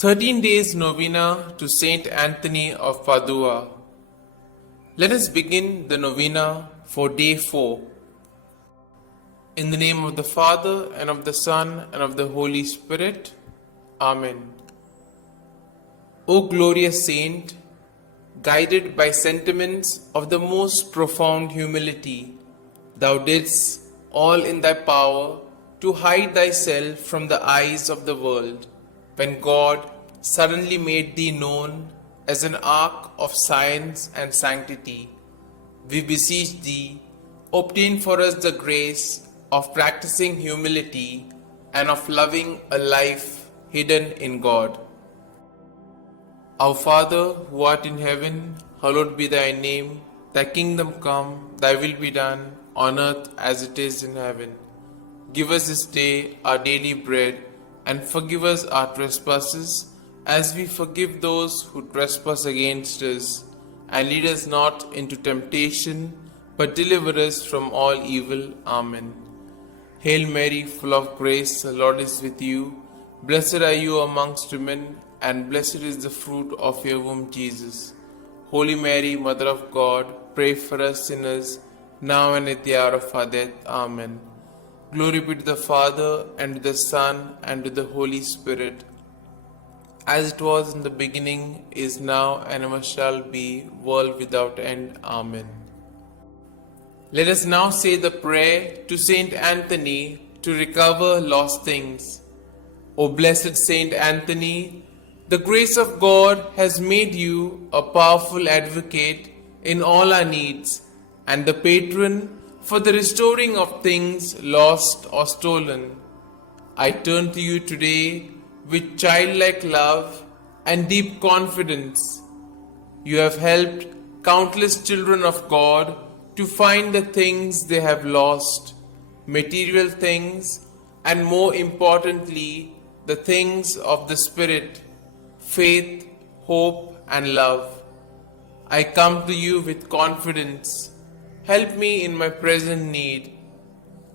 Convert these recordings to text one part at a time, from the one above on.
13 Days Novena to Saint Anthony of Padua. Let us begin the novena for day 4. In the name of the Father, and of the Son, and of the Holy Spirit. Amen. O glorious Saint, guided by sentiments of the most profound humility, thou didst all in thy power to hide thyself from the eyes of the world, when God suddenly made thee known as an ark of science and sanctity. We beseech thee, obtain for us the grace of practicing humility and of loving a life hidden in God. Our Father, who art in heaven, hallowed be thy name. Thy kingdom come, thy will be done, on earth as it is in heaven. Give us this day our daily bread, and forgive us our trespasses, as we forgive those who trespass against us. And lead us not into temptation, but deliver us from all evil. Amen. Hail Mary, full of grace, the Lord is with you. Blessed are you amongst women, and blessed is the fruit of your womb, Jesus. Holy Mary, Mother of God, pray for us sinners, now and at the hour of our death. Amen. Glory be to the Father, and to the Son, and to the Holy Spirit, as it was in the beginning, is now, and ever shall be, world without end. Amen. Let us now say the prayer to Saint Anthony to recover lost things. O blessed Saint Anthony, the grace of God has made you a powerful advocate in all our needs, and the patron for the restoring of things lost or stolen. I turn to you today with childlike love and deep confidence. You have helped countless children of God to find the things they have lost, material things, and more importantly, the things of the Spirit, faith, hope, and love. I come to you with confidence. Help me in my present need.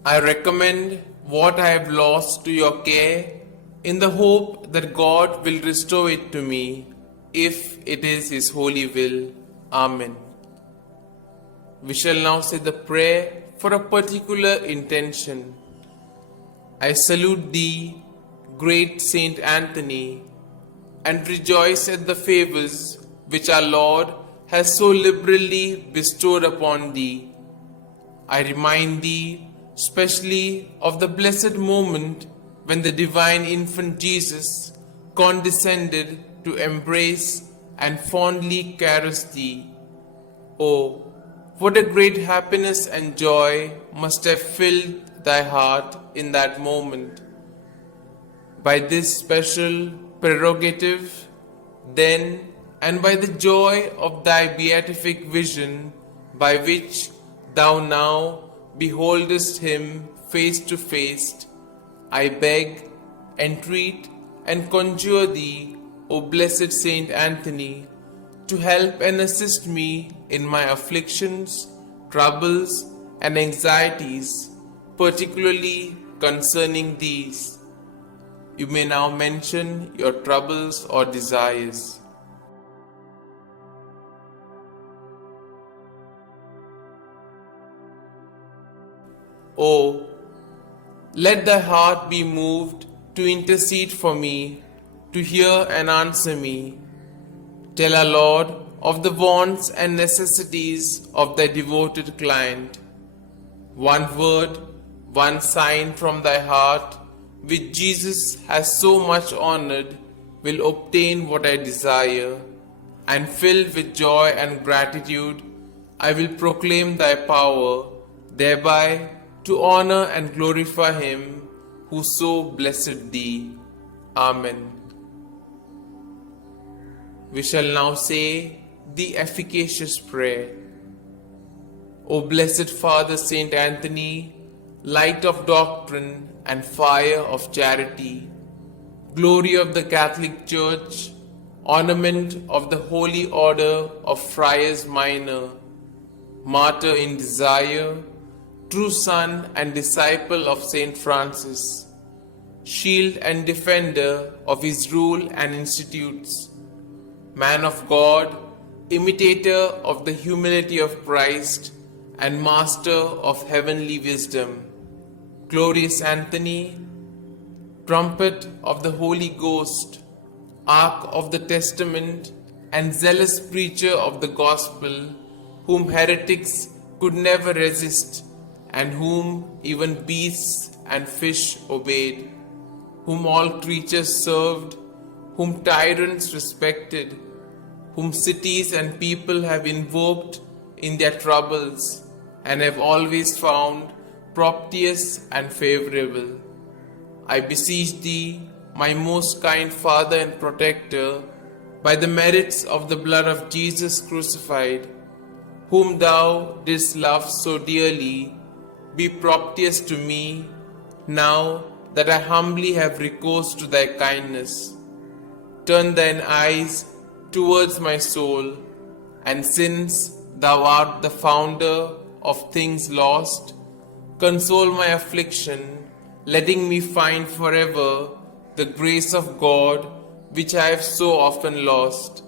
I recommend what I have lost to your care, in the hope that God will restore it to me, if it is His holy will. Amen. We shall now say the prayer for a particular intention. I salute thee, great Saint Anthony, and rejoice at the favors which our Lord has so liberally bestowed upon thee. I remind thee specially of the blessed moment when the divine infant Jesus condescended to embrace and fondly caress thee. Oh, what a great happiness and joy must have filled thy heart in that moment. By this special prerogative, then, and by the joy of thy beatific vision, by which thou now beholdest him face to face, I beg, entreat, and conjure thee, O blessed Saint Anthony, to help and assist me in my afflictions, troubles, and anxieties, particularly concerning these. You may now mention your troubles or desires. Oh, let thy heart be moved to intercede for me, to hear and answer me. Tell our Lord of the wants and necessities of thy devoted client. One word, one sign from thy heart, which Jesus has so much honored, will obtain what I desire, and filled with joy and gratitude, I will proclaim thy power, thereby to honor and glorify him who so blessed thee. Amen. We shall now say the efficacious prayer. O blessed Father Saint Anthony, light of doctrine and fire of charity, glory of the Catholic Church, ornament of the Holy Order of Friars Minor, martyr in desire, true son and disciple of Saint Francis, shield and defender of his rule and institutes, man of God, imitator of the humility of Christ, and master of heavenly wisdom, glorious Anthony, trumpet of the Holy Ghost, ark of the testament, and zealous preacher of the gospel, whom heretics could never resist, and whom even beasts and fish obeyed, whom all creatures served, whom tyrants respected, whom cities and people have invoked in their troubles, and have always found propitious and favorable. I beseech thee, my most kind Father and Protector, by the merits of the blood of Jesus crucified, whom thou didst love so dearly, be propitious to me, now that I humbly have recourse to thy kindness. Turn thine eyes towards my soul, and since thou art the founder of things lost, console my affliction, letting me find forever the grace of God which I have so often lost.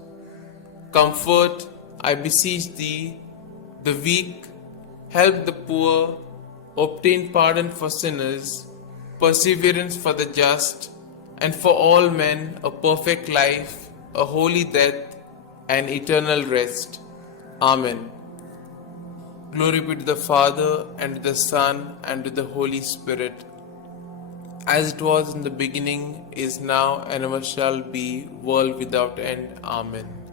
Comfort, I beseech thee, the weak, help the poor, obtain pardon for sinners, perseverance for the just, and for all men a perfect life, a holy death, and eternal rest. Amen. Glory be to the Father, and to the Son, and to the Holy Spirit, as it was in the beginning, is now, and ever shall be, world without end. Amen.